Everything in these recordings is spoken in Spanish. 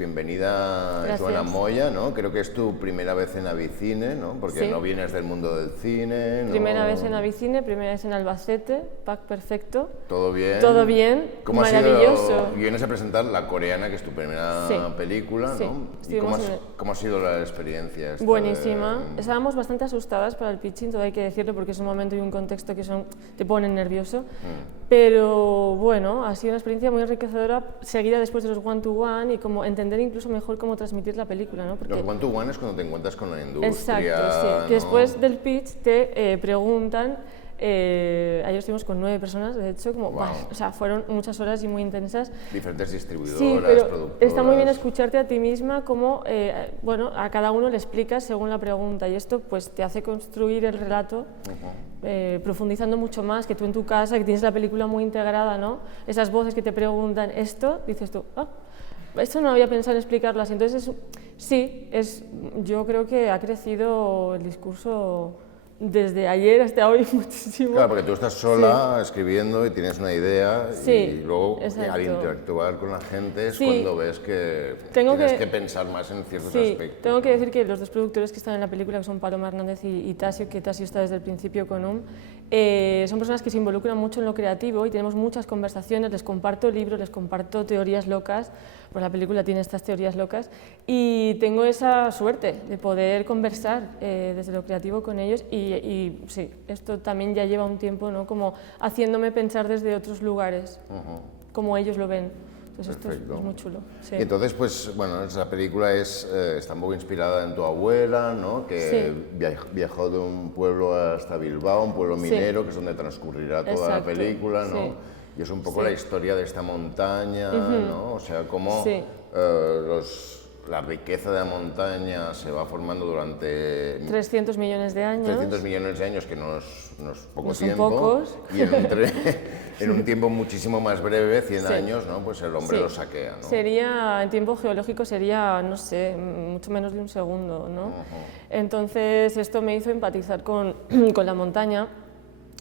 bienvenida, Joana Moya, ¿no? Creo que es tu primera vez en Avicine, ¿no? Porque no vienes del mundo del cine, ¿no? Primera vez en Avicine, primera vez en Albacete, pack perfecto. ¿Todo bien? Todo bien, maravilloso. Vienes a presentar La Coreana, que es tu primera película, ¿no? ¿Y cómo ha sido la experiencia? Buenísima. Estábamos bastante asustadas para el pitching, todo hay que decirlo, porque es un momento y un contexto que te ponen nervioso. Pero bueno, ha sido una experiencia muy enriquecedora, seguida después de los one-to-one y como entender incluso mejor cómo transmitir la película, ¿no? Porque los one-to-one es cuando te encuentras con la industria. Exacto, sí. ¿no? Que después del pitch te preguntan, ayer estuvimos con 9 personas, de hecho, como, o sea, fueron muchas horas y muy intensas. Diferentes distribuidoras, sí, pero productoras. Está muy bien escucharte a ti misma, como, bueno, a cada uno le explicas según la pregunta y esto pues te hace construir el relato. Profundizando mucho más que tú en tu casa, que tienes la película muy integrada, ¿no? Esas voces que te preguntan esto, dices tú, esto no había pensado en explicarlas. Entonces, yo creo que ha crecido el discurso desde ayer hasta hoy muchísimo. Claro, porque tú estás sola escribiendo y tienes una idea y luego exacto. al interactuar con la gente es cuando ves que tienes que pensar más en ciertos aspectos. Tengo que decir que los dos productores que están en la película, que son Paloma Hernández y Tasio, que Tasio está desde el principio con son personas que se involucran mucho en lo creativo y tenemos muchas conversaciones, les comparto libros, les comparto teorías locas, pues la película tiene estas teorías locas y tengo esa suerte de poder conversar desde lo creativo con ellos y sí, esto también ya lleva un tiempo, ¿no? Como haciéndome pensar desde otros lugares, como ellos lo ven. Entonces esto es muy chulo. Sí. Y entonces, pues, bueno, esa película está un poco inspirada en tu abuela, ¿no? Que viajó de un pueblo hasta Bilbao, un pueblo minero, que es donde transcurrirá toda la película, ¿no? Sí. Y es un poco la historia de esta montaña, ¿no? O sea, cómo la riqueza de la montaña se va formando durante 300 millones de años. 300 millones de años, que no es poco no tiempo. Son pocos. Y en un tiempo muchísimo más breve, 100 años, ¿no? Pues el hombre lo saquea, ¿no? Sería, en tiempo geológico sería, no sé, mucho menos de un segundo, ¿no? Entonces esto me hizo empatizar con la montaña.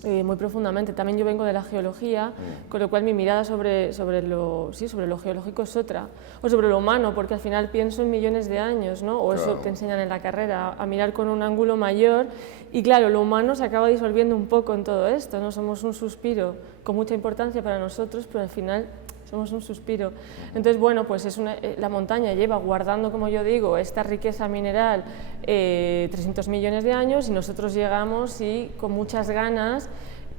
Muy profundamente. También yo vengo de la geología, con lo cual mi mirada sobre lo geológico es otra, o sobre lo humano, porque al final pienso en millones de años, ¿no? O eso te enseñan en la carrera, a mirar con un ángulo mayor, y claro, lo humano se acaba disolviendo un poco en todo esto, ¿no? Somos un suspiro con mucha importancia para nosotros, pero al final somos un suspiro. Entonces, bueno, pues la montaña lleva guardando, como yo digo, esta riqueza mineral 300 millones de años y nosotros llegamos y con muchas ganas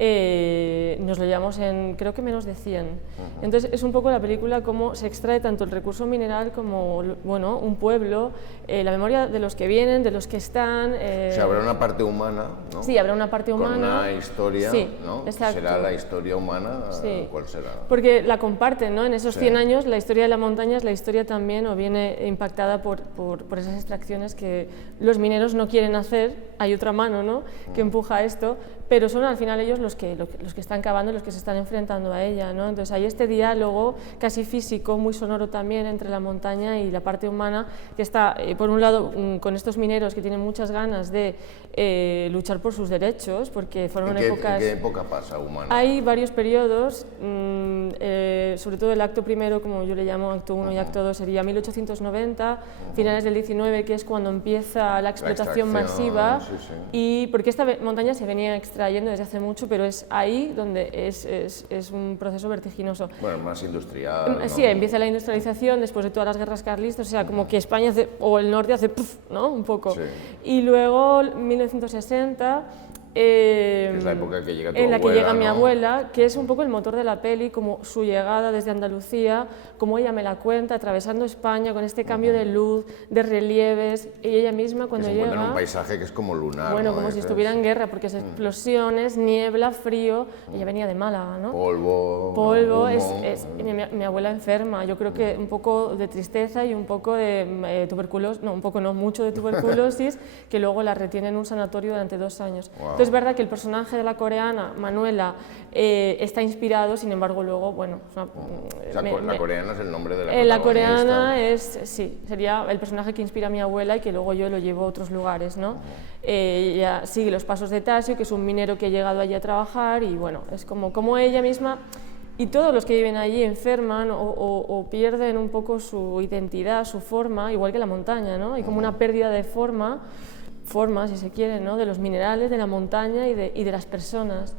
nos lo llevamos en, creo que menos de 100. Entonces, es un poco la película cómo se extrae tanto el recurso mineral como, bueno, un pueblo, la memoria de los que vienen, de los que están. O sea, habrá una parte humana, ¿no? Sí, habrá una parte humana. Con una historia, ¿no? Exacto. ¿Será la historia humana? ¿Cuál será? Porque la comparten, ¿no? En esos 100 años, la historia de la montaña es la historia también, o viene impactada por esas extracciones que los mineros no quieren hacer. Hay otra mano, ¿no? Que empuja esto, pero son al final ellos los que están cavando, los que se están enfrentando a ella, ¿no? Entonces hay este diálogo casi físico, muy sonoro también, entre la montaña y la parte humana, que está, por un lado, con estos mineros que tienen muchas ganas de luchar por sus derechos, porque fueron épocas... ¿En qué época pasa humana? Hay varios periodos, sobre todo el acto primero, como yo le llamo acto 1 y acto 2, sería 1890, finales del 19, que es cuando empieza la explotación masiva, y porque esta montaña se venía extrayendo desde hace mucho, pero es ahí donde es un proceso vertiginoso. Bueno, más industrial, ¿no? Sí, empieza la industrialización después de todas las guerras carlistas, o sea, como que España o el norte hace puff, ¿no? Un poco. Sí. Y luego 1960... es la época que llega tu en la abuela, que llega mi ¿no? abuela, que es un poco el motor de la peli, como su llegada desde Andalucía, como ella me la cuenta, atravesando España con este cambio de luz, de relieves, y ella misma cuando que se encuentra llega... en un paisaje que es como lunar, Bueno, ¿no? como si estuviera en guerra, porque es explosiones, niebla, frío, ella venía de Málaga, ¿no? Polvo, Polvo, humo, mi abuela enferma, yo creo que un poco de tristeza y un poco de tuberculosis, no, un poco no, mucho de tuberculosis, que luego la retiene en un sanatorio durante 2 años. Wow. Entonces es verdad que el personaje de la coreana, Manuela, está inspirado, sin embargo luego, bueno... la coreana es el nombre de la protagonista. La coreana sería el personaje que inspira a mi abuela y que luego yo lo llevo a otros lugares, ¿no? Ella sigue los pasos de Tasio, que es un minero que ha llegado allí a trabajar y bueno, es como ella misma y todos los que viven allí enferman o pierden un poco su identidad, su forma, igual que la montaña, ¿no? Hay como una pérdida de forma, si se quiere, ¿no? De los minerales, de la montaña y de las personas.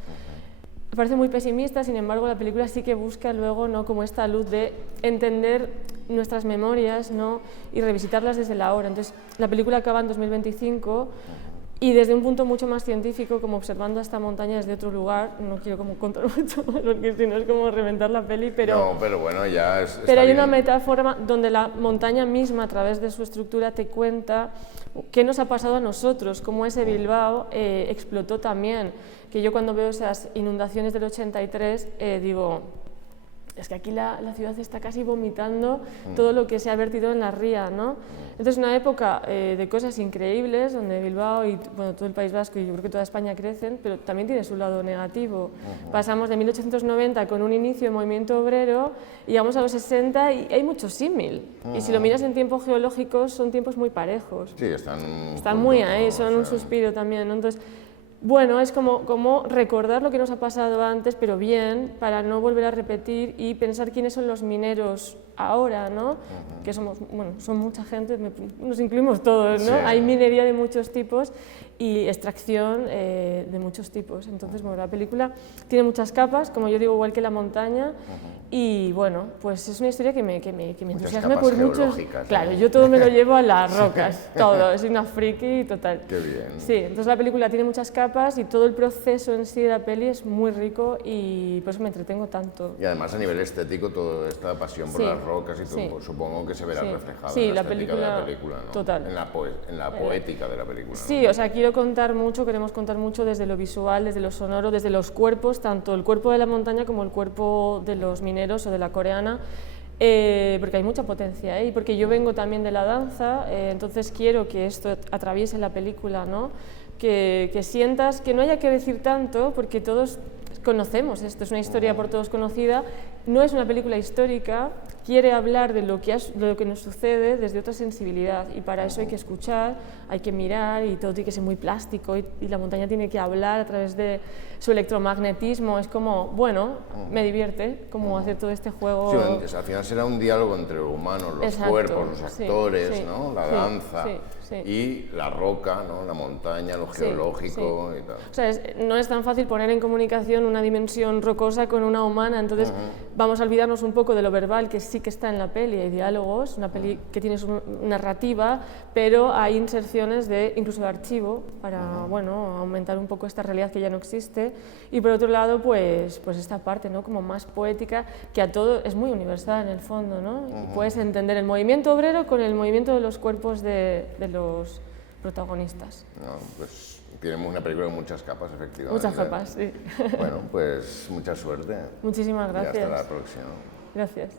Me parece muy pesimista, sin embargo la película sí que busca luego, ¿no? Como esta luz de entender nuestras memorias, ¿no? Y revisitarlas desde la hora. Entonces la película acaba en 2025 y desde un punto mucho más científico, como observando esta montaña desde otro lugar. No quiero como contar mucho más porque si no es como reventar la peli, pero... No, pero bueno, ya es... Pero hay una metáfora donde la montaña misma, a través de su estructura, te cuenta qué nos ha pasado a nosotros, cómo ese Bilbao explotó también. Que yo cuando veo esas inundaciones del 83 digo, es que aquí la ciudad está casi vomitando todo lo que se ha vertido en la ría, ¿no? Entonces una época de cosas increíbles, donde Bilbao y bueno, todo el País Vasco y yo creo que toda España crecen, pero también tiene su lado negativo. Pasamos de 1890 con un inicio de movimiento obrero, y llegamos a los 60 y hay mucho símil. Y si lo miras en tiempos geológicos, son tiempos muy parejos. Sí, están muy ahí, son un suspiro también, ¿no? Entonces, bueno, es como recordar lo que nos ha pasado antes, pero bien, para no volver a repetir y pensar quiénes son los mineros ahora, ¿no? Que somos, bueno, son mucha gente, nos incluimos todos, ¿no? Sí. Hay minería de muchos tipos y extracción de muchos tipos. Entonces, bueno, la película tiene muchas capas, como yo digo, igual que la montaña, y bueno, pues es una historia que me entusiasma por muchos... Claro, yo todo me lo llevo a las rocas, todo, soy una friki total. Qué bien. Sí, entonces la película tiene muchas capas y todo el proceso en sí de la peli es muy rico y por eso me entretengo tanto. Y además a nivel estético, toda esta pasión por las rocas y todo, pues, supongo que se verá reflejado en la estética de la película, ¿no? Total. En la poética de la película, ¿no? Sí, o sea, queremos contar mucho desde lo visual, desde lo sonoro, desde los cuerpos, tanto el cuerpo de la montaña como el cuerpo de los mineros o de la coreana, porque hay mucha potencia ahí, porque yo vengo también de la danza, entonces quiero que esto atraviese la película, ¿no? Que sientas que no haya que decir tanto, porque todos conocemos esto, es una historia por todos conocida, no es una película histórica, quiere hablar de lo que nos sucede desde otra sensibilidad, y para eso hay que escuchar, hay que mirar, y todo tiene que ser muy plástico, y la montaña tiene que hablar a través de su electromagnetismo. Es como, bueno, me divierte como hacer todo este juego. Sí, al final será un diálogo entre lo humano, los cuerpos, los actores, ¿no? La danza. Y la roca, ¿no? La montaña, lo geológico y tal. O sea, no es tan fácil poner en comunicación una dimensión rocosa con una humana, entonces vamos a olvidarnos un poco de lo verbal, que sí que está en la peli, hay diálogos, una peli que tiene su narrativa, pero hay inserciones incluso de archivo para bueno, aumentar un poco esta realidad que ya no existe, y por otro lado pues esta parte, ¿no? Como más poética, que a todo es muy universal en el fondo, ¿no? Puedes entender el movimiento obrero con el movimiento de los cuerpos de los protagonistas. No, pues tenemos una película con muchas capas, efectivamente. Muchas capas, sí. Bueno, pues mucha suerte. Muchísimas gracias. Y hasta la próxima. Gracias.